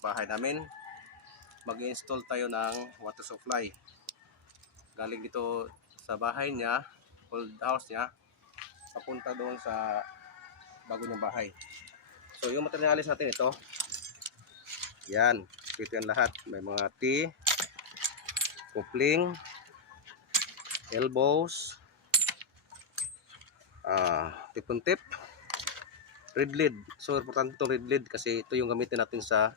bahay namin. Mag-install tayo ng water supply. Galing dito sa bahay niya, old house niya, papunta doon sa bago niyang bahay. So yung materialis natin ito, yan, ito yan lahat. May mga T, coupling, elbows, tipon tip, red lead. So importante itong red lead kasi ito yung gamitin natin sa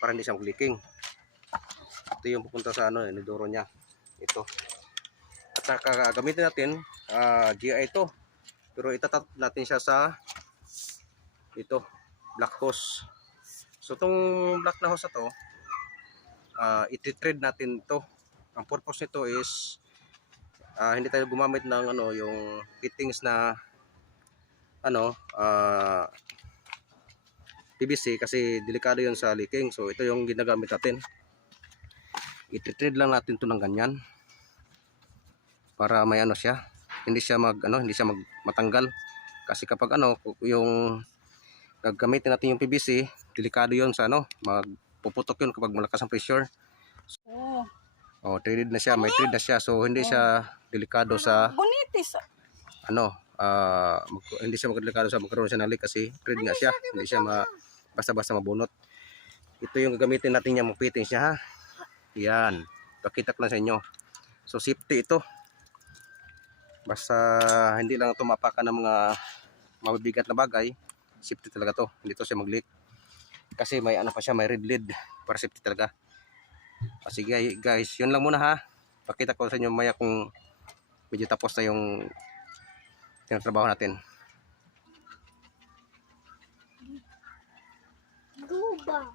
para hindi siya mag-leaking. Ito yung pupunta sa inodoro niya. Ito. At saka gamitin natin GI ito. Pero itatap natin siya sa ito, black hose. So itong black na hose na to, iti-thread natin to. Ang purpose nito is hindi tayo gumamit ng yung fittings na PVC kasi delikado yun sa leaking. So ito yung ginagamit natin. I-thread lang natin to ng ganyan para may siya, hindi siya matanggal. Kasi kapag yung gagamitin natin yung PVC, delikado yun sa magpuputok yun kapag malakas ang pressure. Threaded na siya, may thread na siya, so hindi siya delikado sa hindi siya magdelikado sa magkaroon siya ng leak kasi thread nga siya, hindi siya basta-basta mabunot. Ito yung gagamitin natin yung fittings niya, ha. Yan, pakita ko lang sa inyo. So safety ito, basta hindi lang ito mapakan ng mga mabibigat na bagay. Safety talaga to, hindi to siya mag-leak kasi may pa siya, may red lead para safety talaga. Sige guys, yun lang muna, ha. Pakita ko sa inyo maya kung medyo tapos na yung tinatrabaho natin. Guba.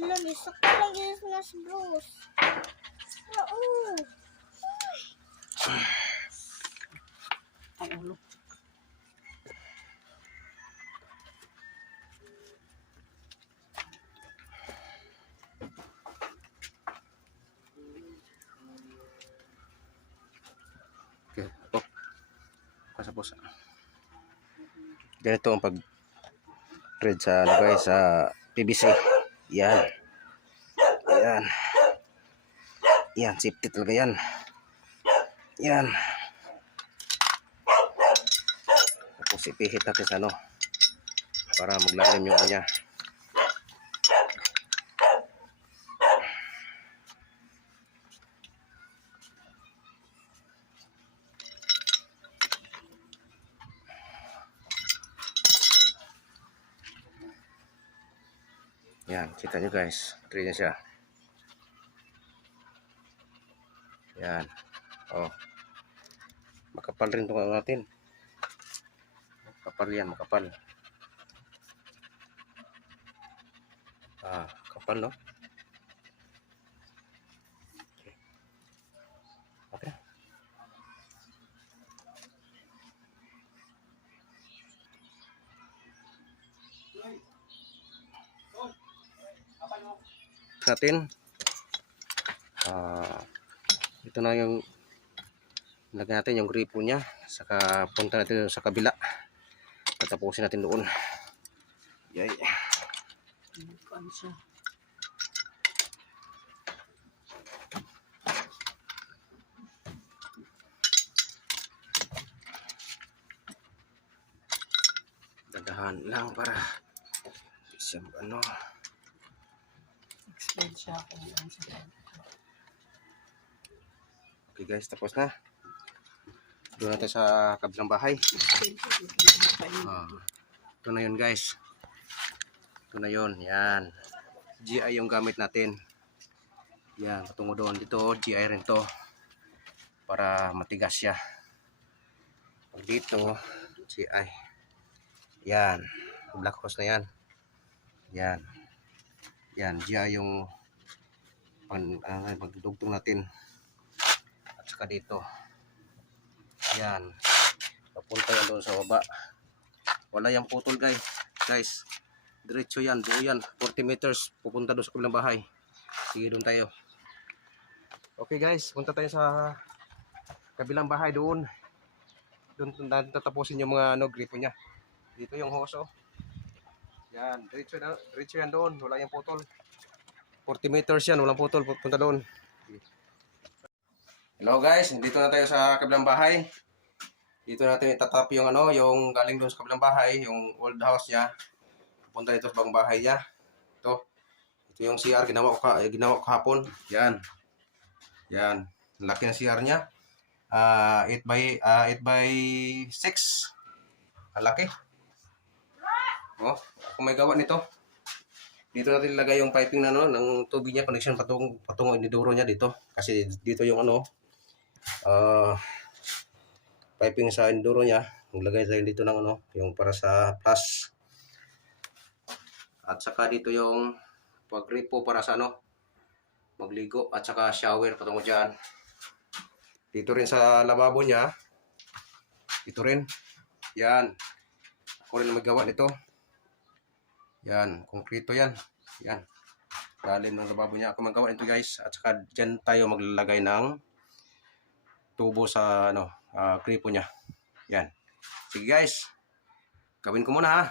Lagi sakit lagi nas bros. Ang ulo. Okay, pasapos. Ganito ang pag-thread sa guys, sa PVC. Yan. Yan. Yan, safety talaga yan. Yan. Tapos ipihit natin sa para maglalim yung kanya. Yan, kita nyo guys, try na siya. Yan. Makapal rin itong natin. Makapal yan, makapal. Kapal, no? Okay. Natin ito na yung lagyan natin yung gripo nya, saka punta natin sa kabila, patapusin natin doon. Yay. Dadahan lang para isang Okay guys, tapos na. Doon natin sa kabilang bahay. Ito na yun guys. Ito na yun. Yan. GI yung gamit natin. Yan. Patungo doon. Dito GI rin to. Para matigas siya. Pag dito GI. Yan. Black hose na yan. Yan. Yan. GI yung pagdugtong natin. At saka dito. Yan. Papunta yan doon sa baba. Wala yung putol guys. Diretso yan. Doon yan. 40 meters. Pupunta doon sa kabilang bahay. Sige doon tayo. Okay guys. Punta tayo sa kabilang bahay doon. Doon tatapusin yung mga gripo niya. Dito yung hose, oh. Yan, diretso yan doon. Wala yung putol. 40 meters yan, walang putol. Punta doon. Hello guys, dito na tayo sa kabilang bahay. Dito natin itatap yung yung galing doon sa kabilang bahay, yung old house niya. Punta dito sa bagong bahay niya. Ito yung CR, ginawa ko kahapon. Yan. Yan. Laki ng CR niya. 8 by 6. Ang laki. Oh, kung may gawa nito. Dito natin ilagay yung piping na ng tubig niya, connection patungo iniduro niya dito. Kasi dito yung piping sa enduro niya. Maglagay tayo dito ng yung para sa plus. At saka dito yung pagripo para sa magligo at saka shower patungo diyan. Dito rin sa lababo niya. Ito rin. Yan. Ako rin na magawa nito. Yan, konkreto yan. Yan. Lalim ng lababo niya. Ako magawa nito guys. At saka diyan tayo maglalagay ng tubo sa gripo niya. Yan. Sige guys. Gawin ko muna ha.